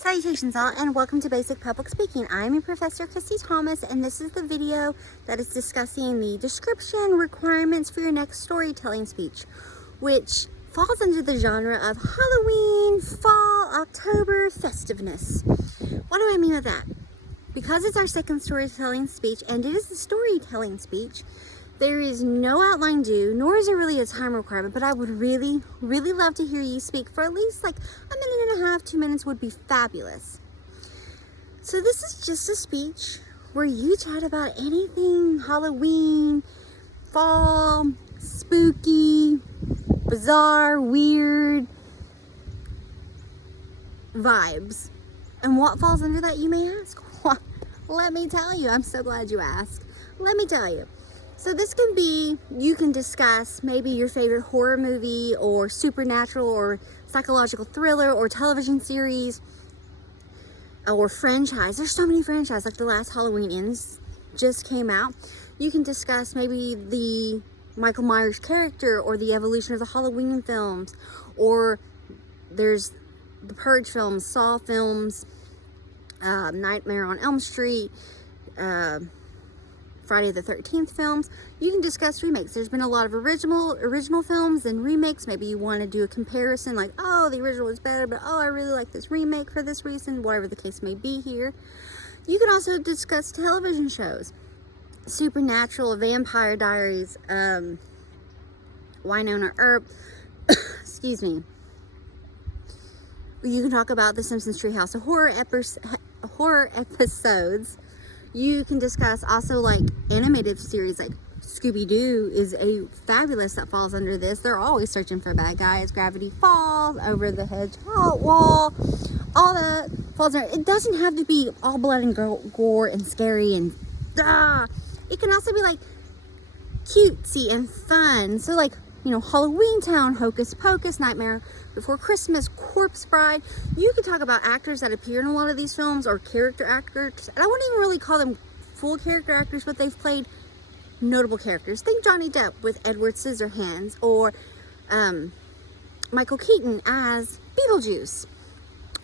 Salutations all, and welcome to Basic Public Speaking. I'm your Professor Christy Thomas, and this is the video that is discussing the description requirements for your next storytelling speech, which falls under the genre of Halloween, fall, October, festiveness. What do I mean by that? Because it's our second storytelling speech, and it is the storytelling speech, there is no outline due, nor is there really a time requirement, but I would really love to hear you speak for at least like a minute and a half, 2 minutes would be fabulous. So this is just a speech where you chat about anything Halloween, fall, spooky, bizarre, weird vibes. And what falls under that, you may ask? Well, let me tell you. I'm so glad you asked. Let me tell you. So this can be, you can discuss maybe your favorite horror movie or supernatural or psychological thriller or television series or franchise. There's so many franchises, like the last Halloween Ends just came out. You can discuss maybe the Michael Myers character or the evolution of the Halloween films, or there's the Purge films, Saw films, Nightmare on Elm Street, Friday the 13th films. You can discuss remakes. There's been a lot of original films and remakes. Maybe you want to do a comparison like, oh, the original was better, but oh, I really like this remake for this reason, whatever the case may be here. You can also discuss television shows. Supernatural, Vampire Diaries, Winona Earp, excuse me. You can talk about the Simpsons Treehouse of Horror episodes. You can discuss also like animated series like Scooby-Doo is a fabulous that falls under this. They're always searching for bad guys. Gravity Falls, Over the Hedgehog Wall, all that falls under. It doesn't have to be all blood and gore and scary and It can also be like cutesy and fun. So like, you know, Halloween Town, Hocus Pocus, Nightmare Before Christmas, Corpse Bride. You can talk about actors that appear in a lot of these films or character actors. And I wouldn't even really call them full character actors, but they've played notable characters. Think Johnny Depp with Edward Scissorhands, or Michael Keaton as Beetlejuice.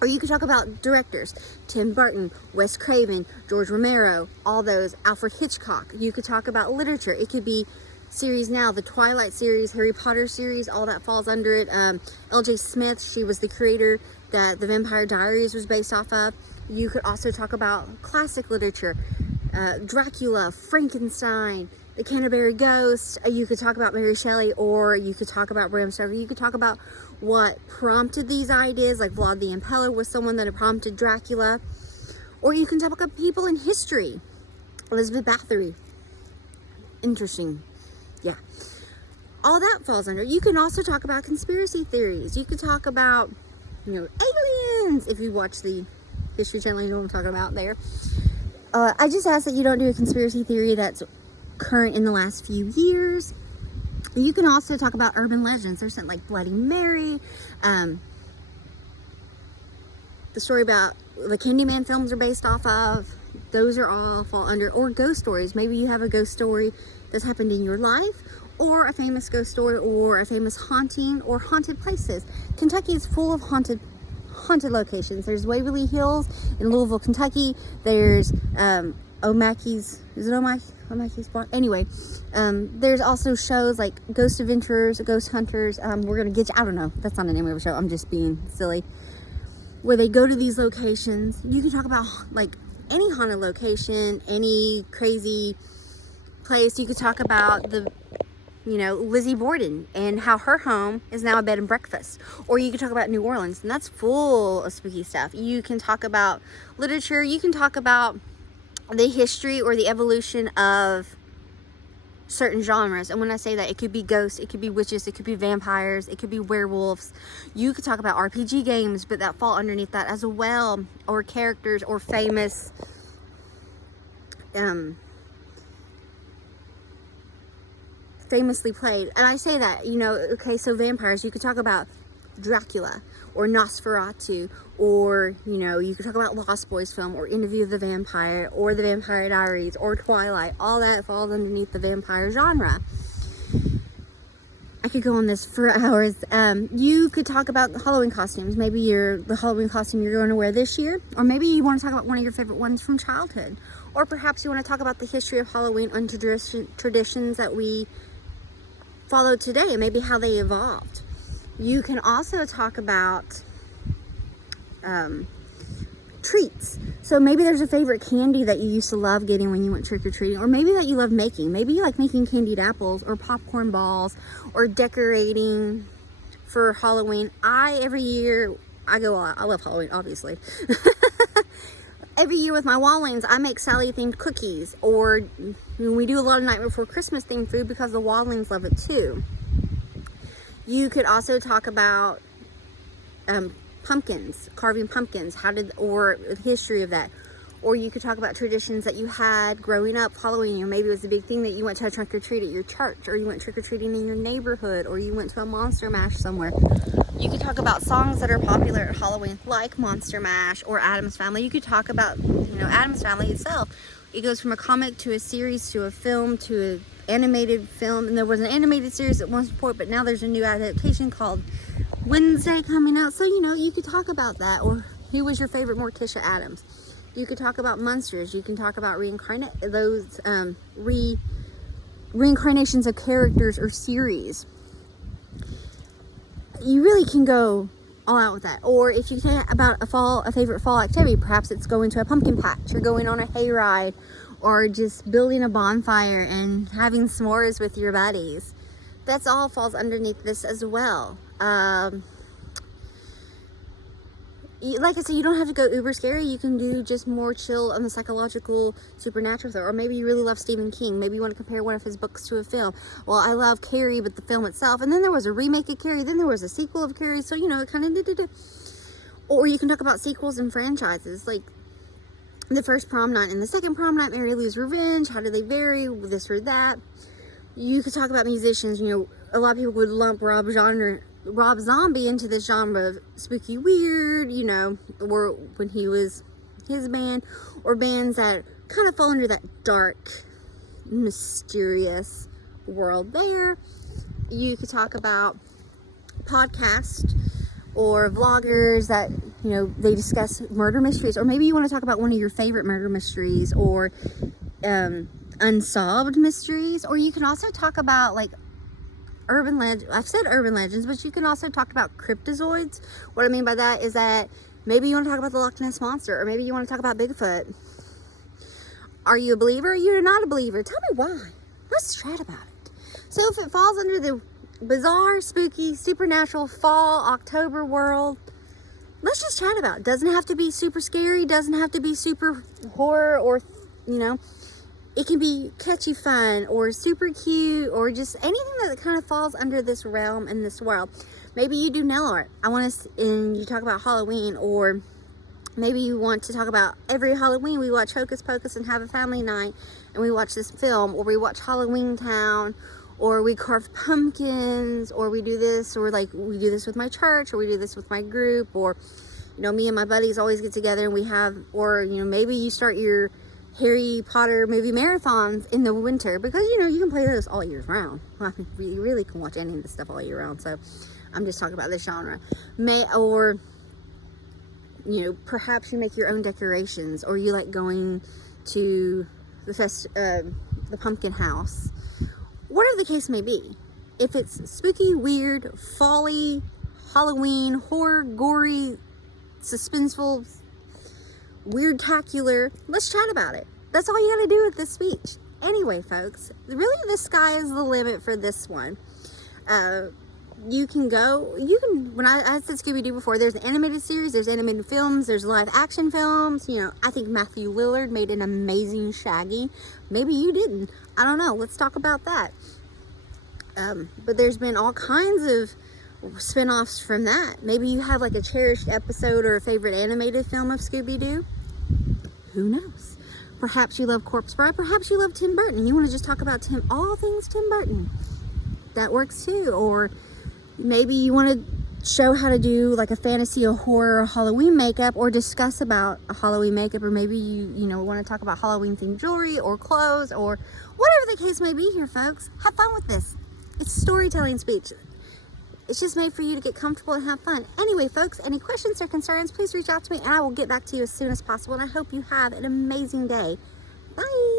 Or you could talk about directors, Tim Burton, Wes Craven, George Romero, all those, Alfred Hitchcock. You could talk about literature. It could be series now, the Twilight series, Harry Potter series, all that falls under it. L.J. Smith, she was the creator that the Vampire Diaries was based off of. You could also talk about classic literature, Dracula, Frankenstein, the Canterbury Ghost. You could talk about Mary Shelley, or you could talk about Bram Stoker. You could talk about what prompted these ideas, like Vlad the Impaler was someone that had prompted Dracula. Or you can talk about people in history, Elizabeth Bathory. Interesting. Yeah, all that falls under. You can also talk about conspiracy theories. You could talk about, you know, aliens. If you watch the History Channel, you know what I'm talking about there. I just ask that you don't do a conspiracy theory that's current in the last few years. You can also talk about urban legends. There's something like Bloody Mary. The story about the Candyman films are based off of. Those are all fall under. Or ghost stories. Maybe you have a ghost story that's happened in your life, or a famous ghost story, or a famous haunting, or haunted places. Kentucky is full of haunted locations. There's Waverly Hills in Louisville, Kentucky. There's Omaki's, is it Omaki's Barn? Anyway, there's also shows like Ghost Adventurers, Ghost Hunters. We're gonna get you, I don't know, that's not the name of a show, I'm just being silly, where they go to these locations. You can talk about like any haunted location, any crazy place. You could talk about the, you know, Lizzie Borden and how her home is now a bed and breakfast. Or you could talk about New Orleans, and that's full of spooky stuff. You can talk about literature. You can talk about the history or the evolution of certain genres. And when I say that, it could be ghosts, it could be witches, it could be vampires, it could be werewolves. You could talk about RPG games, but that fall underneath that as well, or characters or famous famously played. And I say that, you know, okay, so vampires, you could talk about Dracula or Nosferatu, or, you know, you could talk about Lost Boys film, or Interview with the Vampire, or the Vampire Diaries, or Twilight. All that falls underneath the vampire genre. I could go on this for hours. You could talk about Halloween costumes. Maybe the Halloween costume you're going to wear this year, or maybe you want to talk about one of your favorite ones from childhood, or perhaps you want to talk about the history of Halloween and traditions that we follow today, and maybe how they evolved. You can also talk about treats. So maybe there's a favorite candy that you used to love getting when you went trick-or-treating, or maybe that you love making. Maybe you like making candied apples or popcorn balls or decorating for Halloween. Every year I love Halloween, obviously. Every year with my Wallings, I make Sally themed cookies, or we do a lot of Night Before Christmas themed food because the Wallings love it too. You could also talk about pumpkins, carving pumpkins, or the history of that. Or you could talk about traditions that you had growing up, Halloween, or maybe it was a big thing that you went to a trick-or-treat at your church, or you went trick-or-treating in your neighborhood, or you went to a Monster Mash somewhere. You could talk about songs that are popular at Halloween, like Monster Mash or Addams Family. You could talk about, Addams Family itself. It goes from a comic to a series to a film to an animated film, and there was an animated series at one point, but now there's a new adaptation called Wednesday coming out. So you could talk about that, or who was your favorite Morticia Addams. You could talk about monsters. You can talk about reincarnations of characters or series. You really can go all out with that. Or if you think about a favorite fall activity, perhaps it's going to a pumpkin patch, or going on a hayride, or just building a bonfire and having s'mores with your buddies. That's all falls underneath this as well. Like I said, you don't have to go uber scary. You can do just more chill on the psychological, supernatural thing. Or maybe you really love Stephen King. Maybe you want to compare one of his books to a film. Well, I love Carrie, but the film itself. And then there was a remake of Carrie. Then there was a sequel of Carrie. So, it kind of... Or you can talk about sequels and franchises. Like the first prom night and the second prom night, Mary Lou's Revenge. How do they vary? This or that. You could talk about musicians. A lot of people would lump Rob Zombie into this genre of spooky weird, or when he was his band, or bands that kind of fall under that dark, mysterious world there. You could talk about podcasts or vloggers that, they discuss murder mysteries, or maybe you want to talk about one of your favorite murder mysteries, or unsolved mysteries. Or you can also talk about like urban legends. I've said urban legends, but you can also talk about cryptozoids. What I mean by that is that maybe you want to talk about the Loch Ness Monster, or maybe you want to talk about Bigfoot. Are you a believer or are you not a believer? Tell me why. Let's chat about it. So if it falls under the bizarre, spooky, supernatural fall October world, let's just chat about it. Doesn't have to be super scary, doesn't have to be super horror, or it can be catchy fun, or super cute, or just anything that kind of falls under this realm and this world. Maybe you do nail art. And you talk about Halloween, or maybe you want to talk about every Halloween we watch Hocus Pocus and have a family night, and we watch this film, or we watch Halloween Town, or we carve pumpkins, or we do this, or like we do this with my church, or we do this with my group, or me and my buddies always get together and we have, or maybe you start your Harry Potter movie marathons in the winter, because you can play those all year round. Well, you really can watch any of this stuff all year round, so I'm just talking about this genre. Or perhaps you make your own decorations, or you like going to the pumpkin house. Whatever the case may be, if it's spooky, weird, folly, Halloween, horror, gory, suspenseful, weirdtacular, let's chat about it. That's all you gotta do with this speech. Anyway, folks, really the sky is the limit for this one. When I said Scooby-Doo before, there's an animated series, there's animated films, there's live action films. I think Matthew Lillard made an amazing Shaggy. Maybe you didn't. I don't know. Let's talk about that. But there's been all kinds of spin-offs from that. Maybe you have like a cherished episode or a favorite animated film of Scooby-Doo. Who knows? Perhaps you love Corpse Bride. Perhaps you love Tim Burton and you want to just talk about all things Tim Burton. That works too. Or maybe you want to show how to do like a fantasy or horror or Halloween makeup, or discuss about a Halloween makeup, or maybe you want to talk about Halloween themed jewelry or clothes, or whatever the case may be here, folks. Have fun with this. It's storytelling speech. It's just made for you to get comfortable and have fun. Anyway, folks, any questions or concerns, please reach out to me and I will get back to you as soon as possible. And I hope you have an amazing day. Bye.